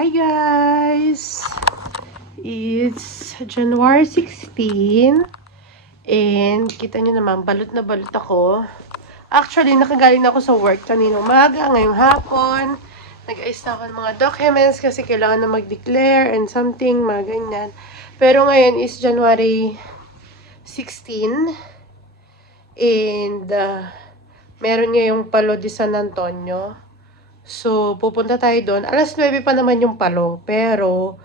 Hi guys! It's January 16 and kita nyo naman, balot na balot ako. Actually, nakagaling na ako sa work kanina umaga, ngayong hapon. Nag-ayos na ako ng mga documents kasi kailangan na mag-declare and something, mga ganyan. Pero ngayon is January 16 and meron ngayong palo di San Antonio. So, pupunta tayo doon. Alas 9 pa naman yung palo. Pero,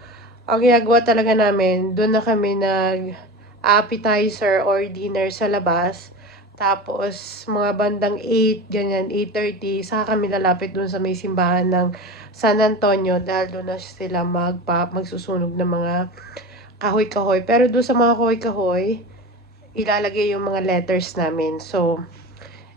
ang ginagawa talaga namin, doon na kami nag-appetizer or dinner sa labas. Tapos, mga bandang 8, ganyan, 8:30, saka kami lalapit doon sa may simbahan ng San Antonio dahil doon na sila magsusunog ng mga kahoy-kahoy. Pero doon sa mga kahoy-kahoy, ilalagay yung mga letters namin. So,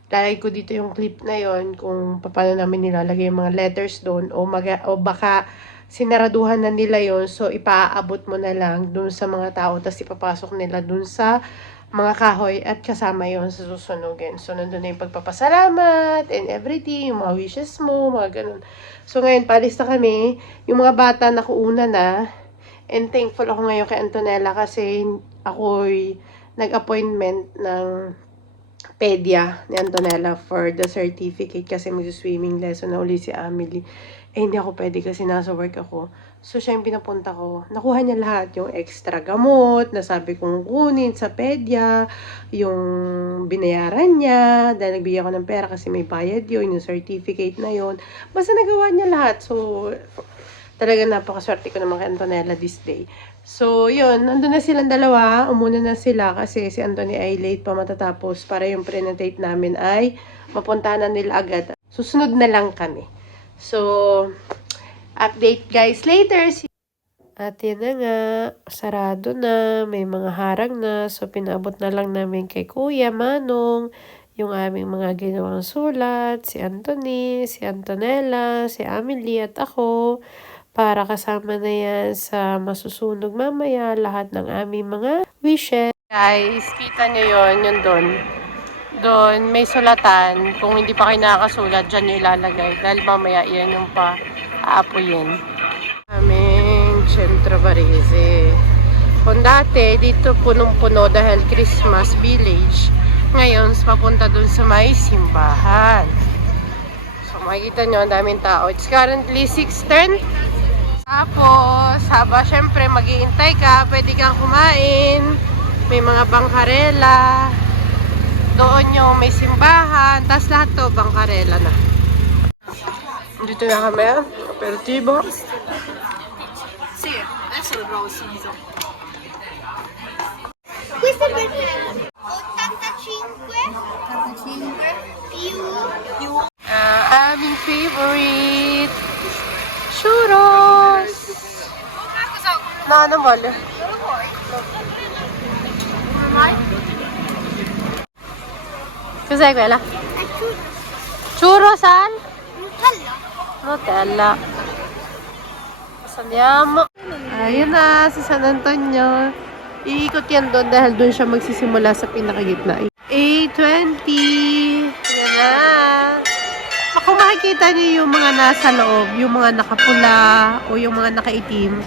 lalagay ko dito yung clip na yon kung paano namin nilalagay yung mga letters doon o baka sinaraduhan na nila yon, so ipaabot mo na lang doon sa mga tao tapos ipapasok nila doon sa mga kahoy at kasama yon sa susunugin. So nandun na yung pagpapasalamat and everything, yung mga wishes mo, mga ganun. So ngayon palis na kami, yung mga bata nakuuna na, and thankful ako ngayon kay Antonella kasi ako'y nag-appointment ng pedia ni Antonella for the certificate kasi mag-swimming lesson na uli si Amelie. Eh, hindi ako pwede kasi nasa work ako. So, siya yung pinapunta ko. Nakuha niya lahat yung extra gamot na sabi kong kunin sa pedia, yung binayaran niya, dahil nagbigay ako ng pera kasi may bayad yun, yung certificate na yun. Basta nagawa niya lahat. So, talaga napakaswerte ko naman kay Antonella this day. So, yun. Nandun na silang dalawa. Umuna na sila kasi si Anthony ay late pa matatapos para yung prenatate namin ay mapuntahan na nila agad. Susunod na lang kami. So, update guys later. At yun na nga, sarado na, may mga harang na. So, pinabot na lang namin kay Kuya Manong yung aming mga ginawang sulat. Si Anthony, si Antonella, si Amelie at ako. Para kasama na yan sa masusunog mamaya lahat ng aming mga wishes. Guys, kita nyo yun doon. Doon, may sulatan. Kung hindi pa kayo nakakasulat, dyan nyo ilalagay. Dahil mamaya, yan yung pa-aapuyin. Aming Centro Varese. Kung dati, dito punong-puno dahil Christmas Village. Ngayon, papunta doon sa may simbahan. So, makikita nyo, ang daming tao. It's currently 6:10. Tapos, syempre mag-iintay ka, pwede kang kumain. May mga bangkarela. Doon yung may simbahan. Tapos lahat to, bangkarela na. Dito na kami, aperitibo. Sì, adesso lo provo subito. Questo è per 85 più Aming favorite. Churros! No, non voglio. Cos'è quella? Churros al? Nutella. Nutella. Andiamo. Ayun na, si San Antonio. Iikot yan doon dahil doon siya magsisimula sa pinakagitna. 8:20. Yan na. Kung makikita niyo yung mga nasa loob, yung mga nakapula o yung mga nakaitim,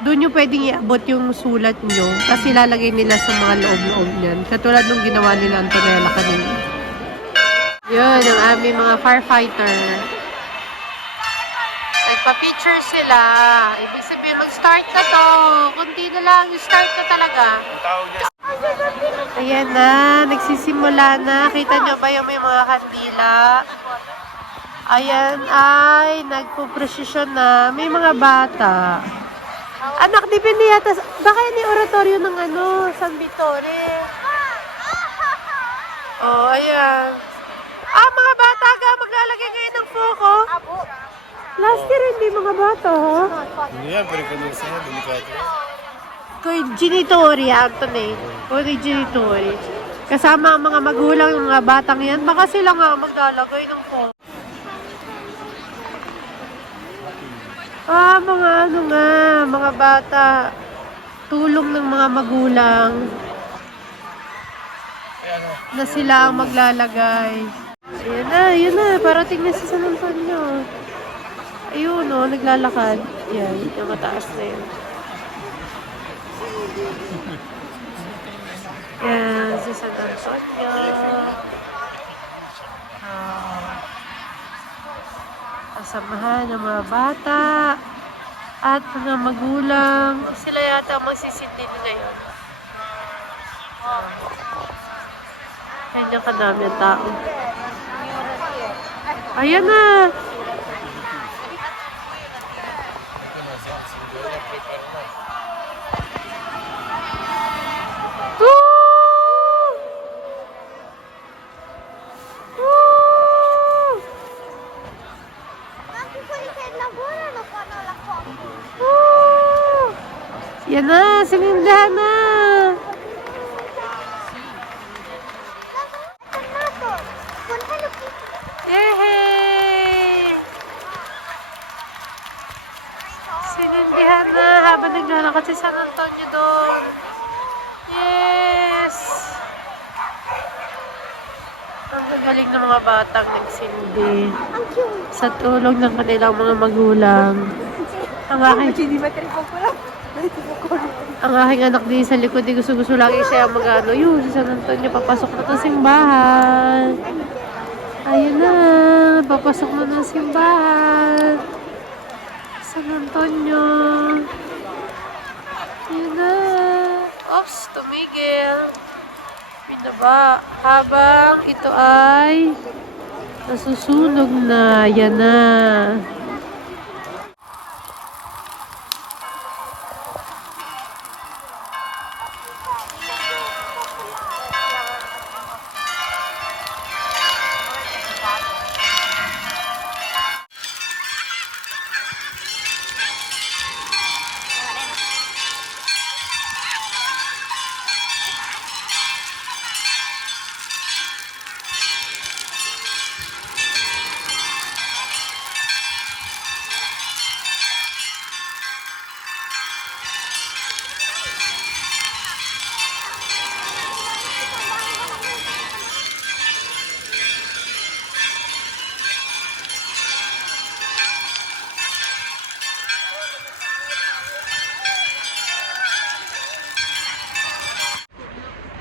doon yung pwedeng iabot yung sulat nyo kasi lalagay nila sa mga loob-loob niyan. Katulad nung ginawa nila Antonella kanina. Yun, ang aming mga firefighter. Nagpa-picture sila. Ibig sabihin, mag-start na to. Kunti na lang, start na talaga. Ayan na, nagsisimula na. Kita nyo ba yung may mga kandila? Ayan ay nagpo-precision na. May mga bata. Anak, depende yata. Baka yan yung oratorio ng San Vittore. Oh, ayan. Mga bata ka, maglalagay ngayon ng foko. Last year, hindi mga bata, ha? Hindi yan, pero kung sa'yo, delikado. Kay genitori, Anthony. Kay genitori. Kasama ang mga magulang, yung mga batang yan. Baka sila nga maglalagay ng foko. Mga bata. Tulong ng mga magulang. Na sila ang maglalagay. Yun na. Parating na si San Antonio. Ayun, no, naglalakad. Yan, yung mataas na yun. Yan, si San Antonio. Kasamahan ng mga bata at mga magulang. Sila yata ang magsisindi ngayon. Kanya kadami ang tao. Ayan na! Yan na, sinindahan na. Yehey! Sinindihan na habang naglalakad si San Antonio doon. Yes! Ang gagaling ng mga batang nagsindi sa tulong ng kanilang mga magulang. Ang aking anak din sa likod, di gusto-gusto lagi siya mag-ano, yun, si San Antonio, papasok na ng simbahan. Ayun na, papasok na ng simbahan. San Antonio. Ayun na. Oops, tumigil. Pinaba. Habang ito ay nasusunog na. Yan na.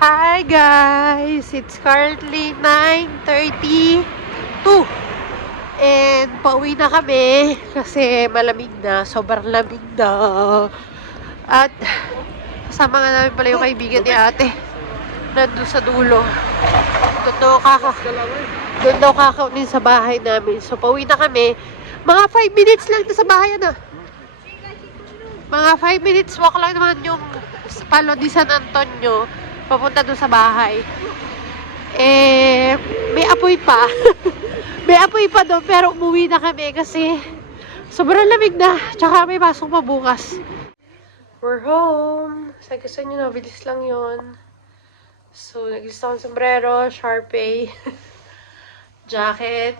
Hi guys! It's currently 9:32 and pauwi na kami kasi malamig na, sobrang lamig na. At kasama nga namin pala yung kaibigan ni ate nandun sa dulo. Doon daw kakaunin sa bahay namin. So pauwi na kami. Mga 5 minutes lang na sa bahay na. Mga 5 minutes walk lang naman yung palo di San Antonio papunta doon sa bahay. May apoy pa. May apoy pa doon, pero umuwi na kami kasi sobrang lamig na. Tsaka may pasok pa bukas. We're home. Sa gusto nyo, nabilis lang yon. So, nag-list ako ng sombrero, Sharpay, jacket,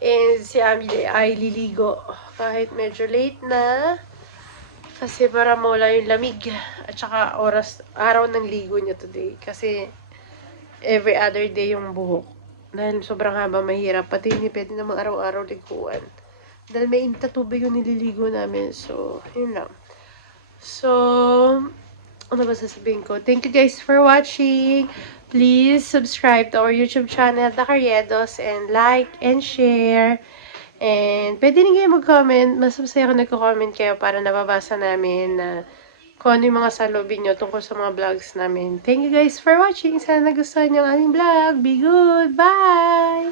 and si Ami ay liligo. Kahit medyo late na. Kasi para mawala yung lamig. At saka araw ng ligo niya today. Kasi every other day yung buhok. Dahil sobrang haba, mahirap. Pati hindi pwede namang araw-araw liguan. Dahil may inta tubig yung nililigo namin. So, yun lang. So, ano ba sasabihin ko? Thank you guys for watching. Please subscribe to our YouTube channel, The Carriedos, and like and share. And pwede rin kayo mag-comment. Mas masaya kung nagko-comment kayo para nababasa namin na kung ano yung mga salubin nyo tungkol sa mga vlogs namin. Thank you guys for watching. Sana nagustuhan nyo ang aming vlog. Be good. Bye!